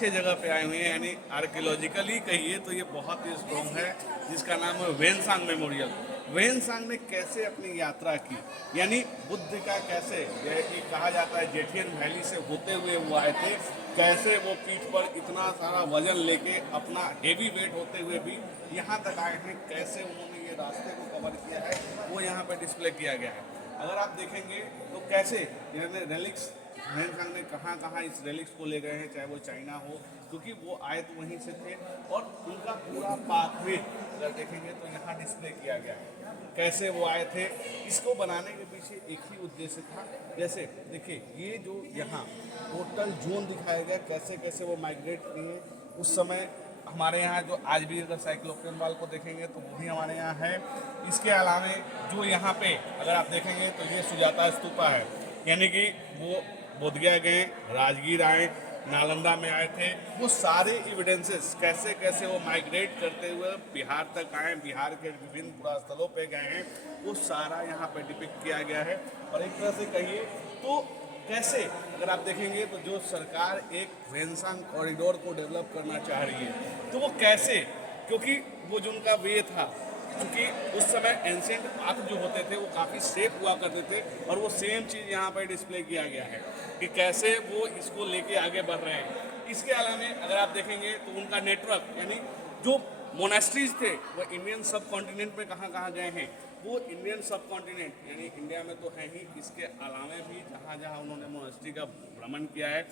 अच्छे जगह पे आए हुए हैं, यानी आर्कियोलॉजिकली कहिए तो ये बहुत ही स्ट्रॉन्ग है, जिसका नाम है वेनसांग मेमोरियल। वेनसांग ने कैसे अपनी यात्रा की, यानी बुद्ध का कैसे, ये कहा जाता है जेठियन वैली से होते हुए वो आए थे, कैसे वो पीठ पर इतना सारा वजन लेके अपना हेवी वेट होते हुए भी यहाँ तक आए हैं, कैसे उन्होंने ये रास्ते को कवर किया है, वो यहाँ पर डिस्प्ले किया गया है। अगर आप देखेंगे तो कैसे यानी रेलिक्स वेनसांग ने कहाँ कहाँ इस रेलिक्स को ले गए हैं, चाहे वो चाइना हो, क्योंकि वो आए तो वहीं से थे, और उनका पूरा पाथवे अगर देखेंगे तो यहाँ डिस्प्ले किया गया है, कैसे वो आए थे। इसको बनाने के पीछे एक ही उद्देश्य था, जैसे देखिए ये जो यहाँ टोटल जोन दिखाया गया, कैसे कैसे वो माइग्रेट किए उस समय। हमारे यहाँ जो आज भी अगर साइक्लोपियन वाल को देखेंगे तो वो भी हमारे यहाँ है। इसके अलावे जो यहाँ पे अगर आप देखेंगे तो ये सुजाता स्तूपा है, यानी कि वो बोधगया गए, राजगीर आए, नालंदा में आए थे, वो सारे एविडेंसेस कैसे कैसे वो माइग्रेट करते हुए बिहार तक आए, बिहार के विभिन्न पुरास्थलों पे गए हैं, वो सारा यहाँ पे डिपिक्ट किया गया है। और एक तरह से कहिए तो कैसे अगर आप देखेंगे तो जो सरकार एक वेनसांग कॉरिडोर को डेवलप करना चाह रही है, तो वो कैसे, क्योंकि वो जो उनका वे था, क्योंकि उस समय एंशिएंट पाथ जो होते थे वो काफ़ी सेफ हुआ करते थे, और वो सेम चीज़ यहाँ पर डिस्प्ले किया गया है कि कैसे वो इसको लेके आगे बढ़ रहे हैं। इसके अलावा अगर आप देखेंगे तो उनका नेटवर्क, यानी जो मोनेस्ट्रीज थे वो इंडियन सब कॉन्टिनेंट में कहाँ कहाँ गए हैं, वो इंडियन सब कॉन्टिनेंट यानी इंडिया में तो है ही, इसके अलावा भी जहाँ जहाँ उन्होंने मोनेस्ट्री का भ्रमण किया है,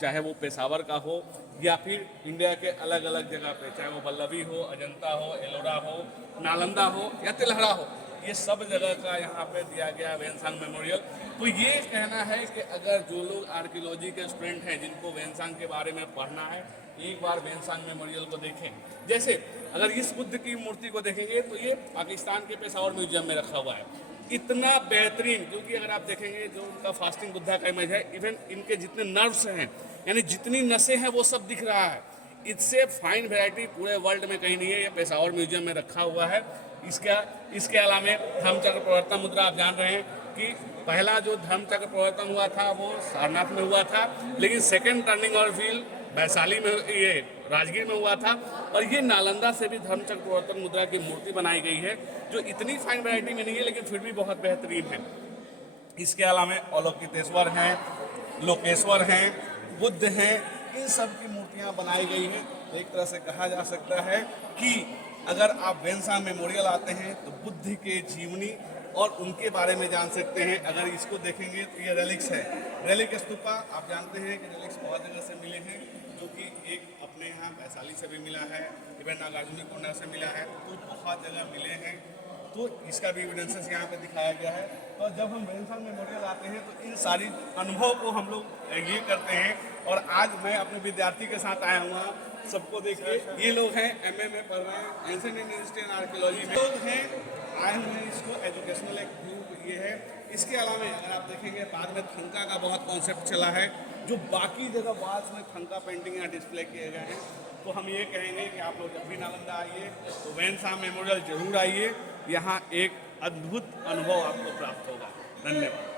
चाहे वो पेशावर का हो या फिर इंडिया के अलग अलग जगह पे, चाहे वो वल्लभी हो, अजंता हो, एलोरा हो, नालंदा हो या तिलहरा हो, ये सब जगह का यहाँ पे दिया गया वेनसांग मेमोरियल। तो ये कहना है कि अगर जो लोग आर्कियोलॉजी के स्टूडेंट हैं, जिनको वेनसांग के बारे में पढ़ना है, एक बार वेनसांग मेमोरियल को देखें। जैसे अगर इस बुद्ध की मूर्ति को देखेंगे तो ये पाकिस्तान के पेशावर म्यूजियम में रखा हुआ है, इतना बेहतरीन, क्योंकि अगर आप देखेंगे जो उनका फास्टिंग बुद्धा का इमेज है, इवन इनके जितने नर्व्स हैं, यानी जितनी नसें हैं वो सब दिख रहा है। इससे फाइन वैरायटी पूरे वर्ल्ड में कहीं नहीं है, ये पेशावर म्यूजियम में रखा हुआ है। इसके अलावा धर्मचक्र प्रवर्तन मुद्रा आप जान रहे हैं कि पहला जो धर्मचक्र प्रवर्तन हुआ था वो सारनाथ में हुआ था, लेकिन सेकेंड टर्निंग और व्हील वैशाली में, ये राजगीर में हुआ था। और ये नालंदा से भी धर्मचक्र प्रवर्तन मुद्रा की मूर्ति बनाई गई है, जो इतनी फाइन वैरायटी में नहीं है लेकिन फिर भी बहुत बेहतरीन है। इसके अलावा अवलोकितेश्वर हैं, लोकेश्वर हैं, बुद्ध हैं, इन सब की मूर्तियां बनाई गई हैं। एक तरह से कहा जा सकता है कि अगर आप वेनसांग मेमोरियल आते हैं तो बुद्ध के जीवनी और उनके बारे में जान सकते हैं। अगर इसको देखेंगे तो ये रेलिक्स है, रेलिक स्तूपा आप जानते हैं कि रेलिक्स बहुत जगह से मिले हैं, जो कि एक अपने यहाँ वैशाली से भी मिला है, इवन नागार्जुन से मिला है, तो बहुत जगह मिले हैं। तो इसका भी एविडेंसेस यहाँ पे दिखाया गया है। तो जब हम वेनसांग मेमोरियल आते हैं तो इन सारी अनुभव को हम लोग ये करते हैं। और आज मैं अपने विद्यार्थी के साथ आया हुआ, सबको देखिए, ये लोग हैं एमए में पढ़ रहे हैं, ancient Indian history and archaeology में लोग हैं, आए हुए हैं। इसको एजुकेशनल एक ग्रुप ये है। इसके अलावा अगर आप देखेंगे बाद में थंका का बहुत कॉन्सेप्ट चला है, जो बाकी जगह बाद में थंका पेंटिंग यहाँ डिस्प्ले किए गए हैं। तो हम ये कहेंगे कि आप लोग जब भी नालंदा आइए तो वेनसांग मेमोरियल जरूर आइए, यहाँ एक अद्भुत अनुभव आपको प्राप्त होगा। धन्यवाद।